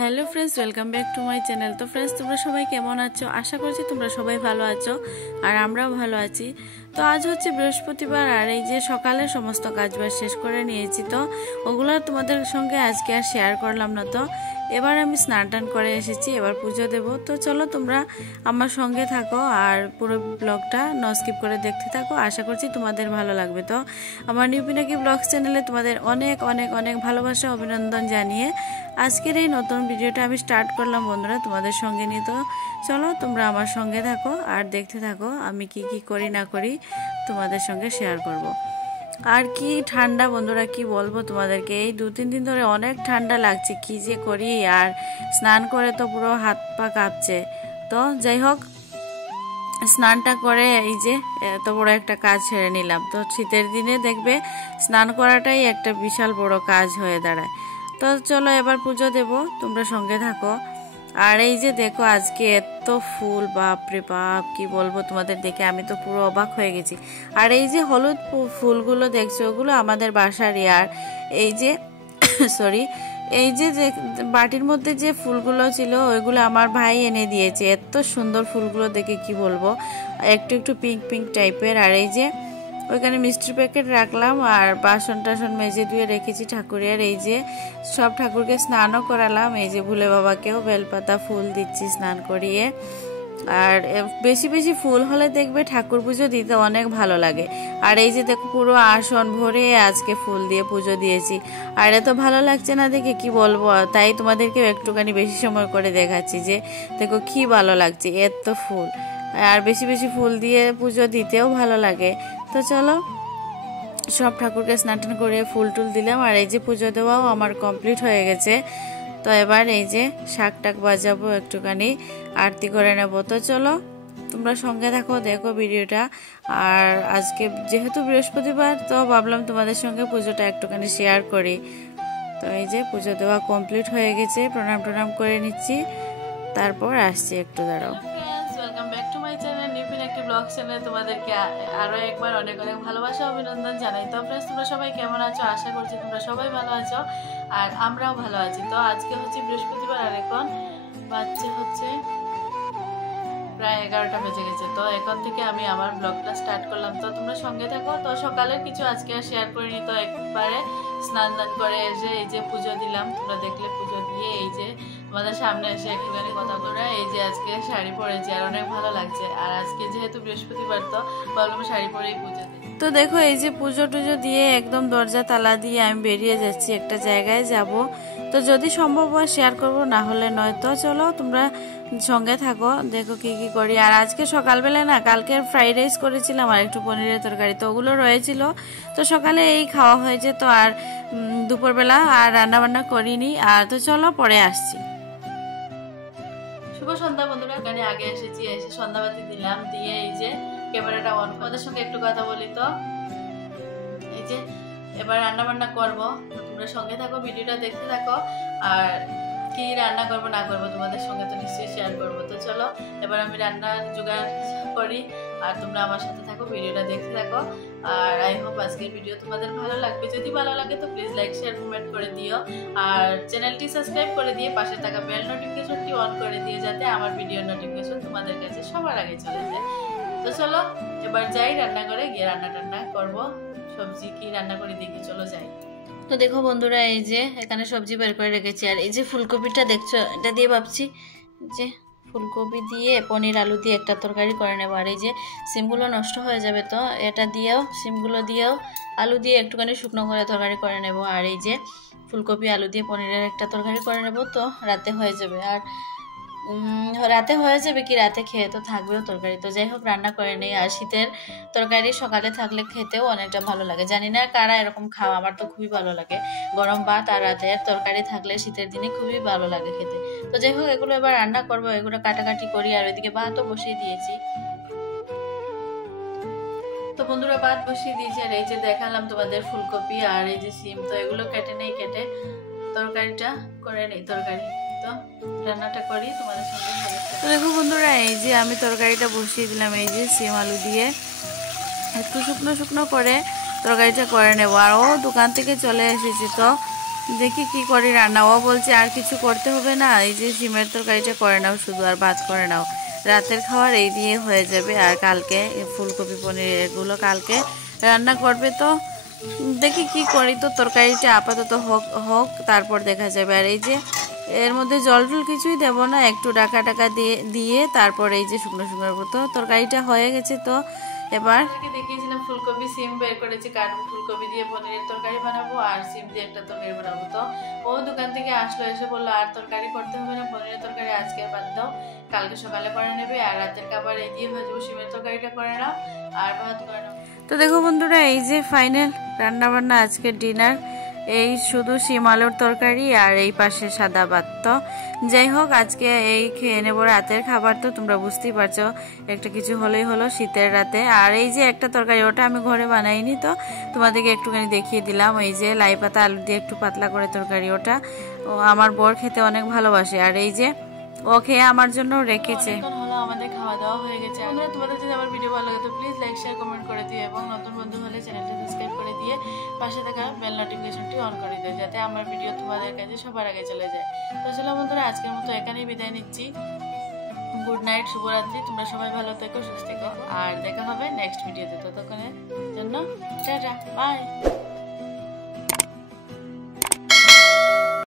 Hello friends, welcome back to my channel. তো friends, তোমরা সবাই কেমন আছো? আশা করছি তোমরা সবাই ভালো আছো আর আমরাও ভালো আছি। তো আজ হচ্ছে বৃহস্পতিবার আর এই যে সকালে সমস্ত কাজবাজ শেষ করে নিয়েছি। তো ওগুলো তোমাদের সঙ্গে আজকে আর শেয়ার করলাম না। তো এবার আমি স্নান টান করে এসেছি, এবার পুজো দেব। তো চলো তোমরা আমার সঙ্গে থাকো আর পুরো ব্লগটা স্কিপ করে দেখতে থাকো। আশা করছি তোমাদের ভালো লাগবে। তো আমার নিউ পিনাকি ব্লগস চ্যানেলে তোমাদের অনেক অনেক অনেক ভালোবাসা অভিনন্দন জানিয়ে আজকের এই নতুন ভিডিওটা আমি স্টার্ট করলাম বন্ধুরা তোমাদের সঙ্গে নিয়ে। তো চলো তোমরা আমার সঙ্গে থাকো আর দেখতে থাকো আমি কি কি করি না করি তোমাদের সঙ্গে শেয়ার করব। আর কি ঠান্ডা বন্ধুরা, কি বলবো তোমাদেরকে, এই 2-3 দিন ধরে অনেক ঠান্ডা লাগছে। কি যে করি, আর স্নান করে তো পুরো হাত পা কাঁপছে। তো যাই হোক, স্নানটা করে এই যে এত বড় একটা কাজ ছেড়ে নিলাম। তো শীতের দিনে দেখবে স্নান করাটাই একটা বিশাল বড় কাজ হয়ে দাঁড়ায়। তো চলো এবার পুজো দেব, তোমরা সঙ্গে থাকো। আর এই যে দেখো আজকে এত ফুল, বাপরে বাপ, কি বলবো তোমাদের, দেখে আমি তো পুরো অবাক হয়ে গেছি। আর এই যে হলুদ ফুলগুলো দেখছো, ওগুলো আমাদের বাসারই। আর এই যে সরি, এই যে বাটির মধ্যে যে ফুলগুলো ছিল ওইগুলো আমার ভাই এনে দিয়েছে। এত সুন্দর ফুলগুলো দেখে কি বলবো, একটু একটু পিঙ্ক পিঙ্ক টাইপের। আর এই যে ওইখানে মিষ্টির প্যাকেট রাখলাম আর বাসন টাসন মেজে ধুয়ে রেখেছি ঠাকুরের। এই যে সব ঠাকুরকে স্নানও করালাম। এই যে ভুলে বাবাকেও বেলপাতা ফুল দিচ্ছি স্নান করিয়ে। আর বেশি বেশি ফুল হলে দেখবে ঠাকুর পুজো দিতে অনেক ভালো লাগে। আর এই যে দেখো পুরো আসন ভরে আজকে ফুল দিয়ে পুজো দিয়েছি। আর এত ভালো লাগছে না দেখে কি বলবো, তাই তোমাদেরকেও একটুখানি বেশি সময় করে দেখাচ্ছি যে দেখো কি ভালো লাগছে এত ফুল। আর বেশি বেশি ফুল দিয়ে পুজো দিতেও ভালো লাগে। তো চলো সব ঠাকুরকে স্নান টান করে ফুল টুল দিলাম। আর এই যে পুজো দেওয়াও আমার কমপ্লিট হয়ে গেছে। তো এবার এই যে শাক টাক বাজাবো, একটুখানি আরতি করে নেব। তো চলো তোমরা সঙ্গে থাকো, দেখো ভিডিওটা। আর আজকে যেহেতু বৃহস্পতিবার, তো ভাবলাম তোমাদের সঙ্গে পুজোটা একটুখানি শেয়ার করি। তো এই যে পুজো দেওয়া কমপ্লিট হয়ে গেছে, প্রণাম টনাম করে নিচ্ছি, তারপর আসছি, একটু দাঁড়াও। Welcome back to my channel, new Pinaki blog চ্যানেলে তোমাদেরকে আরও একবার অনেক অনেক ভালোবাসা অভিনন্দন জানাই। তো ফ্রেন্ডস, তোমরা সবাই কেমন আছো? আশা করছি তোমরা সবাই ভালো আছো আর আমরাও ভালো আছি। তো আজকে হচ্ছে বৃহস্পতিবার আর এখন বাচ্চা হচ্ছে প্রায় 11টা বেজে গেছে। তো এখন থেকে আমি আমার ব্লগটা স্টার্ট করলাম। তো তোমরা সঙ্গে থাকো। তো সকালের কিছু আজকে আর শেয়ার করিনি। তো একবারে স্নান দান করে এসে এই যে পুজো দিলাম, তোমরা দেখলে পুজো দিয়ে এই যে তোমাদের সামনে এসে একটুখানি কথা বলে এই যে আজকে শাড়ি পরেছি আর অনেক ভালো লাগছে। আর আজকে যেহেতু বৃহস্পতিবার, তো ভাবলাম শাড়ি পরেই পুজো দিই। তো দেখো এই যে পুজো টুজো দিয়ে একদম দরজা তালা দিয়ে আমি বেরিয়ে যাচ্ছি, একটা জায়গায় যাব। তো যদি সম্ভব হয় শেয়ার করবো, না হলে নয়। তো চলো তোমরা সঙ্গে থাকো, দেখো কি কি করি। আর আজকে সকালবেলা না, কালকে ফ্রাইড রাইস করেছিলাম আর একটু পনিরের তরকারি, তো ওগুলো রয়েছিল। তো সকালে এই খাওয়া হয়েছে। তো আর দুপুরবেলা আর রান্না বান্না করিনি। আর তো চলো পরে আসছি। শুভ সন্ধ্যা বন্ধুরা, এখানে আগে এসেছি, এসে সন্ধ্যাবাতি দিলাম, দিয়ে এই যে ক্যামেরাটা অন, ওদের সঙ্গে একটু কথা বলি। তো এই যে এবার রান্না বান্না করবো, তোমরা সঙ্গে থাকো, ভিডিওটা দেখতে থাকো। আর কি রান্না করবো না করবো তোমাদের সঙ্গে তো নিশ্চয়ই শেয়ার করবো। তো চলো এবার আমি রান্নার জোগাড় করি আর তোমরা আমার সাথে থাকো, ভিডিওটা দেখতে থাকো। আর আই হোপ আজকের ভিডিও তোমাদের ভালো লাগবে। যদি ভালো লাগে তো প্লিজ লাইক শেয়ার কমেন্ট করে দিও। আর চ্যানেলটি সাবস্ক্রাইব করে দিয়ে পাশে থাকা বেল নোটিফিকেশনটি অন করে দিয়ে, যাতে আমার ভিডিওর নোটিফিকেশন তোমাদের কাছে সবার আগে চলে যায়। তো চলো এবার যাই রান্না করে, গিয়ে রান্না টান্না করবো। সবজি কি রান্না করি দেখি, চলো যাই। তো দেখো বন্ধুরা, এই যে এখানে সবজি বের করে রেখেছি। আর এই যে ফুলকপিটা দেখছো, এটা দিয়ে ভাবছি যে ফুলকপি দিয়ে পনির আলু দিয়ে একটা তরকারি করে নেবো। আর এই যে সিমগুলো নষ্ট হয়ে যাবে, তো এটা দিয়েও, সিমগুলো দিয়েও আলু দিয়ে একটুখানি শুকনো করে তরকারি করে নেব। আর এই যে ফুলকপি আলু দিয়ে পনিরের একটা তরকারি করে নেব, তো রাতে হয়ে যাবে। আর রাতে হয়ে যাবে কি, রাতে খেয়ে তো থাকবেও তরকারি। তো যাই হোক রান্না করে নেই। আর শীতের তরকারি সকালে থাকলে খেতেও অনেকটা ভালো লাগে। জানি না কারা এরকম খাওয়া, আমার তো খুবই ভালো লাগে। গরম ভাত আর রাতের তরকারি থাকলে শীতের দিনে খুবই ভালো লাগে খেতে। তো যাই হোক এগুলো এবার রান্না করবো, এগুলো কাটাকাটি করি। আর ওইদিকে ভাতও বসিয়ে দিয়েছি। তো বন্ধুরা ভাত বসিয়ে দিয়েছি। আর এই যে দেখালাম তোমাদের ফুলকপি আর এই যে সিম, তো এগুলো কেটে নেই, কেটে তরকারিটা করে নেই। তরকারি তো রান্নাটা করি তোমাদের সঙ্গে। তো দেখো বন্ধুরা, এই যে আমি তরকারিটা বসিয়ে দিলাম, এই যে সিম আলু দিয়ে একটু শুকনো শুকনো করে তরকারিটা করে নেবো। আর ও দোকান থেকে চলে এসেছি, তো দেখি কি করি রান্না। ও বলছে আর কিছু করতে হবে না, এই যে সিমের তরকারিটা করে নাও শুধু, আর ভাত করে নাও, রাতের খাবার এই দিয়ে হয়ে যাবে। আর কালকে ফুলকপি পনির এগুলো কালকে রান্না করবে। তো দেখি কি করি। তো তরকারিটা আপাতত হোক হোক, তারপর দেখা যাবে। আর এই যে এর মধ্যে জল টল কিছুই দেবো না, একটু ডাকা দিয়ে দিয়ে তারপর এই যে শুকনো শুকনোর মতো তরকারিটা হয়ে গেছে। তো এবার দেখিয়েছিলাম ফুলকপি সিম বের করেছি, কাটবো ফুলকপি দিয়ে পনিরের তরকারি বানাবো আর সিম দিয়ে একটা তরকারি বানাবো। তো ও দোকান থেকে আসলো, এসে বললো আর তরকারি করতে হবে না, পনিরের তরকারি আজকে বাদ দাও, কালকে সকালে করে নেবে। আর রাতের খাবার এই দিয়ে হয়ে যাবো, সিমের তরকারিটা করে নাও আর ভাত করে নাও। তো দেখো বন্ধুরা, এই যে ফাইনাল রান্না বান্না আজকের ডিনার, এই শুধু শিম আলুর তরকারি আর এই পাশে সাদা ভাত। তো যাই হোক, আজকে এই খেয়ে নেবো রাতের খাবার। তো তোমরা বুঝতেই পারছো একটা কিছু হলেই হলো শীতের রাতে। আর এই যে একটা তরকারি, ওটা আমি ঘরে বানাইনি, তো তোমাদেরকে একটুখানি দেখিয়ে দিলাম। এই যে লাই পাতা আলু দিয়ে একটু পাতলা করে তরকারি, ওটা ও আমার বর খেতে অনেক ভালোবাসে। আর এই যে ও খেয়ে আমার জন্য রেখেছে। হলো আমাদের খাওয়া দাওয়া হয়ে গেছে। বন্ধুরা, তোমাদের যদি আমার ভিডিও ভালো লাগে তো প্লিজ লাইক শেয়ার কমেন্ট করে দিও, এবং নতুন বন্ধু হলে চ্যানেলটা সাবস্ক্রাইব করে দিয়ে পাশে থাকা বেল নোটিফিকেশনটি অন করে দিও, যাতে আমার ভিডিও তোমাদের কাছে সবার আগে চলে যায়। তো চলো বন্ধুরা, আজকের মতো এখানেই বিদায় নিচ্ছি। গুড নাইট, শুভরাত্রি। তোমরা সবাই ভালো থেকো, সুস্থ থেকো, আর দেখা হবে নেক্সট ভিডিওতে। ততক্ষণের জন্য টাটা, বাই।